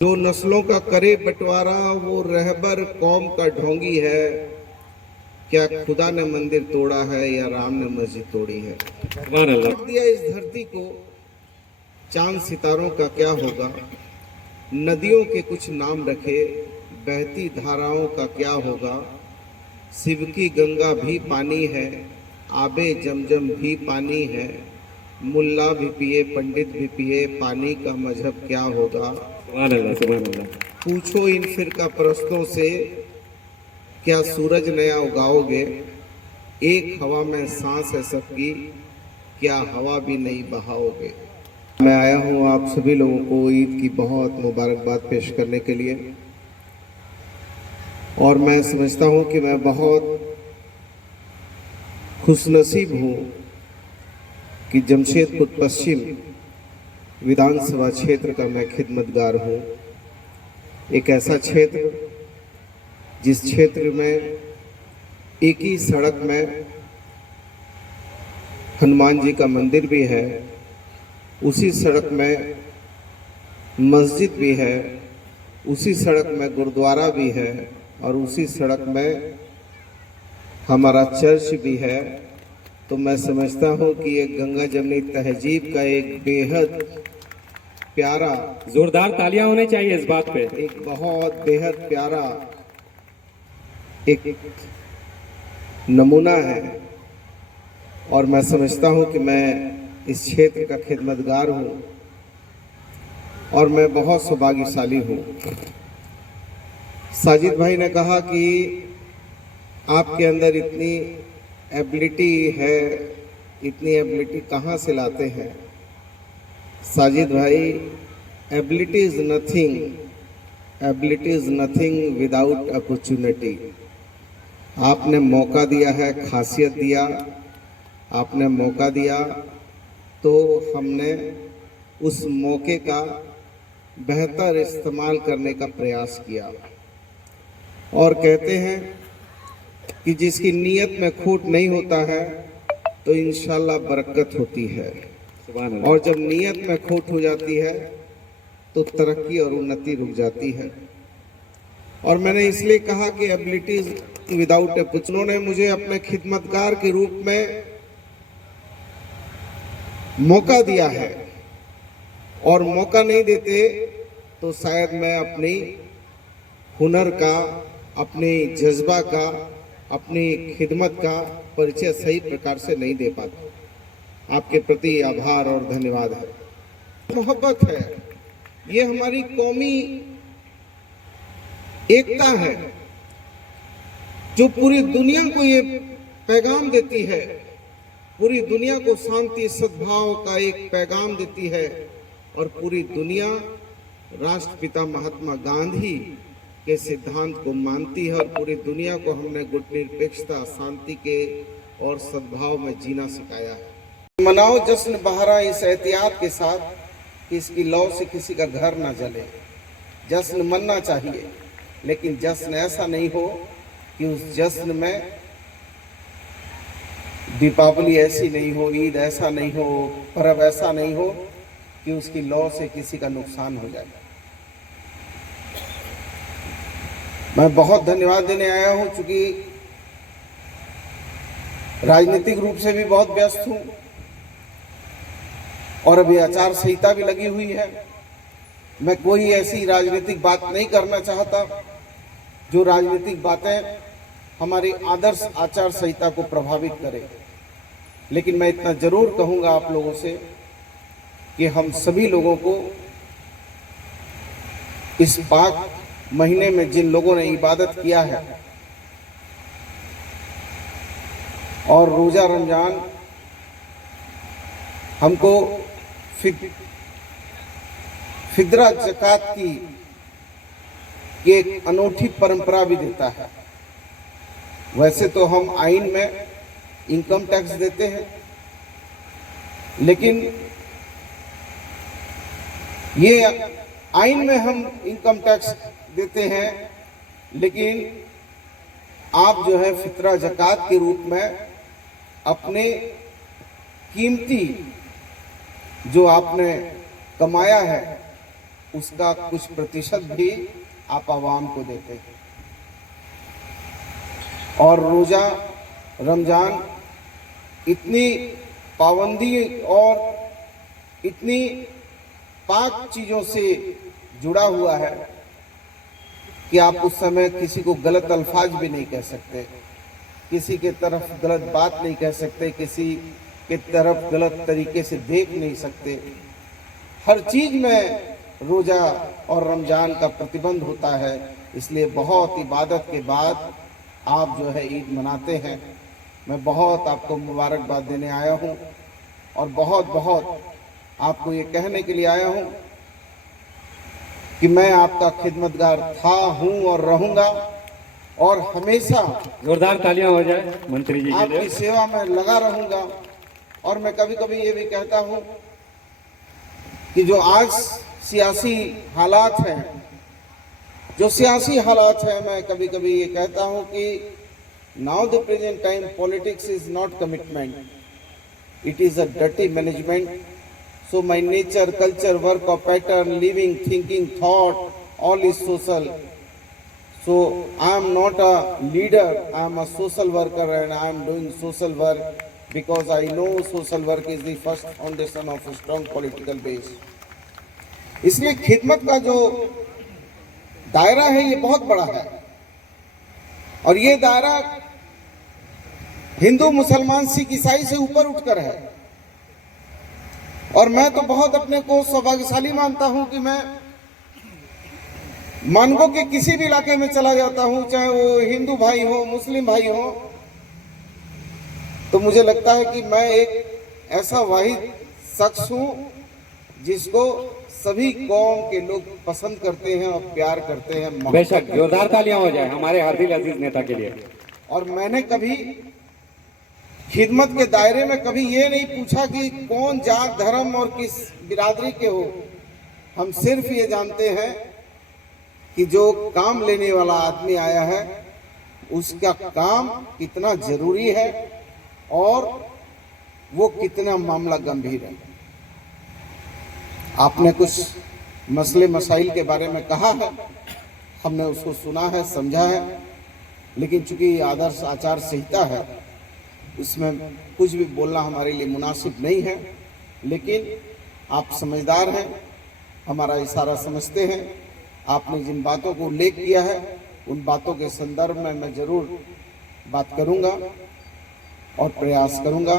जो नस्लों का करे बंटवारा वो रहबर कौम का ढोंगी है। क्या खुदा ने मंदिर तोड़ा है या राम ने मस्जिद तोड़ी है। रख दिया इस धरती को, चांद सितारों का क्या होगा। नदियों के कुछ नाम रखे, बहती धाराओं का क्या होगा। शिव की गंगा भी पानी है, आबे जमजम भी पानी है। मुल्ला भी पिए पंडित भी पिए, पानी का मजहब क्या होगा। सुभान अल्लाह, सुभान अल्लाह। पूछो इन फिरका परस्तों से, क्या सूरज नया उगाओगे। एक हवा में सांस है सबकी, क्या हवा भी नहीं बहाओगे। मैं आया हूँ आप सभी लोगों को ईद की बहुत मुबारकबाद पेश करने के लिए। और मैं समझता हूँ कि मैं बहुत खुशनसीब हूँ कि जमशेदपुर पश्चिम विधानसभा क्षेत्र का मैं खिदमतगार हूँ। एक ऐसा क्षेत्र जिस क्षेत्र में एक ही सड़क में हनुमान जी का मंदिर भी है, उसी सड़क में मस्जिद भी है, उसी सड़क में गुरुद्वारा भी है और उसी सड़क में हमारा चर्च भी है। तो मैं समझता हूँ कि ये गंगा जमनी तहजीब का एक बेहद प्यारा, जोरदार तालियां होनी चाहिए इस बात पे। एक बहुत बेहद प्यारा एक नमूना है। और मैं समझता हूँ कि मैं इस क्षेत्र का खिदमतगार हूँ और मैं बहुत सौभाग्यशाली हूँ। साजिद भाई ने कहा कि आपके अंदर इतनी एबिलिटी है, इतनी एबिलिटी कहाँ से लाते हैं। साजिद भाई, ability is nothing without opportunity. आपने मौका दिया है, खासियत दिया, आपने मौका दिया तो हमने उस मौके का बेहतर इस्तेमाल करने का प्रयास किया। और कहते हैं कि जिसकी नीयत में खोट नहीं होता है तो इंशाल्लाह बरकत होती है, और जब नीयत में खोट हो जाती है तो तरक्की और उन्नति रुक जाती है। और मैंने इसलिए कहा कि एबिलिटीज विदाउट अपॉर्चुनिटी। उन्होंने मुझे अपने खिदमतगार के रूप में मौका दिया है, और मौका नहीं देते तो शायद मैं अपनी हुनर का, अपने जज्बा का, अपनी खिदमत का परिचय सही प्रकार से नहीं दे पाता। आपके प्रति आभार और धन्यवाद है, मोहब्बत है, ये हमारी कौमी एकता है जो पूरी दुनिया को ये पैगाम देती है, पूरी दुनिया को शांति सद्भाव का एक पैगाम देती है। और पूरी दुनिया राष्ट्रपिता महात्मा गांधी के सिद्धांत को मानती है, और पूरी दुनिया को हमने गुटनिरपेक्षता, शांति के और सद्भाव में जीना सिखाया है। मनाओ जश्न बहारा इस एहतियात के साथ कि इसकी लौ से किसी का घर ना जले। जश्न मनना चाहिए, लेकिन जश्न ऐसा नहीं हो कि उस जश्न में दीपावली ऐसी नहीं हो, ईद ऐसा नहीं हो, पर्व ऐसा नहीं हो कि उसकी लौ से किसी का नुकसान हो जाए। मैं बहुत धन्यवाद देने आया हूं, चूंकि राजनीतिक रूप से भी बहुत व्यस्त हूं और अभी आचार संहिता भी लगी हुई है। मैं कोई ऐसी राजनीतिक बात नहीं करना चाहता जो राजनीतिक बातें हमारी आदर्श आचार संहिता को प्रभावित करे। लेकिन मैं इतना जरूर कहूंगा आप लोगों से कि हम सभी लोगों को इस पाक महीने में जिन लोगों ने इबादत किया है और रोजा रमजान हमको फिदरा ज़कात की एक अनूठी परंपरा भी देता है। वैसे तो हम आइन में इनकम टैक्स देते हैं, लेकिन ये आइन में हम इनकम टैक्स देते हैं, लेकिन आप जो है फितरा ज़कात के रूप में अपने कीमती जो आपने कमाया है उसका कुछ प्रतिशत भी आप आवाम को देते हैं। और रोज़ा रमज़ान इतनी पाबंदी और इतनी पाक चीज़ों से जुड़ा हुआ है कि आप उस समय किसी को गलत अल्फाज भी नहीं कह सकते, किसी के तरफ गलत बात नहीं कह सकते, किसी के तरफ गलत तरीके से देख नहीं सकते। हर चीज़ में रोज़ा और रमज़ान का प्रतिबंध होता है। इसलिए बहुत इबादत के बाद आप जो है ईद मनाते हैं। मैं बहुत आपको मुबारकबाद देने आया हूँ और बहुत बहुत आपको ये कहने के लिए आया हूँ कि मैं आपका खिदमतगार था, हूँ और रहूँगा और हमेशा जोरदार तालियां हो जाए मंत्री जी के आपकी लिए। सेवा में लगा रहूँगा। और मैं कभी कभी ये भी कहता हूँ कि जो आज सियासी हालात हैं, मैं कभी कभी ये कहता हूँ कि now the present time politics is not commitment, it is a dirty management. So my nature, culture, work of pattern, living, thinking, thought, all is social. So I am not a leader, I am a social worker and I am doing social work because I know social work is the first foundation of a strong political base. इसलिए खिदमत का जो दायरा है ये बहुत बड़ा है और ये दायरा हिंदू, मुसलमान, सिख, ईसाई से ऊपर उठकर है। और मैं तो बहुत अपने को सौभाग्यशाली मानता हूं कि मैं मानगो के किसी भी इलाके में चला जाता हूं, चाहे वो हिंदू भाई हो, मुस्लिम भाई हो, तो मुझे लगता है कि मैं एक ऐसा वाहिद शख्स हूं जिसको सभी कौम के लोग पसंद करते हैं और प्यार करते हैं। बेशक जोरदार तालियां हो जाए हमारे हार्दिक अजीज नेता के लिए। और मैंने कभी खिदमत के दायरे में कभी ये नहीं पूछा कि कौन जात, धर्म और किस बिरादरी के हो। हम सिर्फ ये जानते हैं कि जो काम लेने वाला आदमी आया है उसका काम कितना जरूरी है और वो कितना मामला गंभीर है। आपने कुछ मसले मसाइल के बारे में कहा है, हमने उसको सुना है, समझा है, लेकिन चूंकि ये आदर्श आचार संहिता है उसमें कुछ भी बोलना हमारे लिए मुनासिब नहीं है। लेकिन आप समझदार हैं, हमारा इशारा समझते हैं। आपने जिन बातों को उल्लेख किया है उन बातों के संदर्भ में मैं जरूर बात करूंगा और प्रयास करूंगा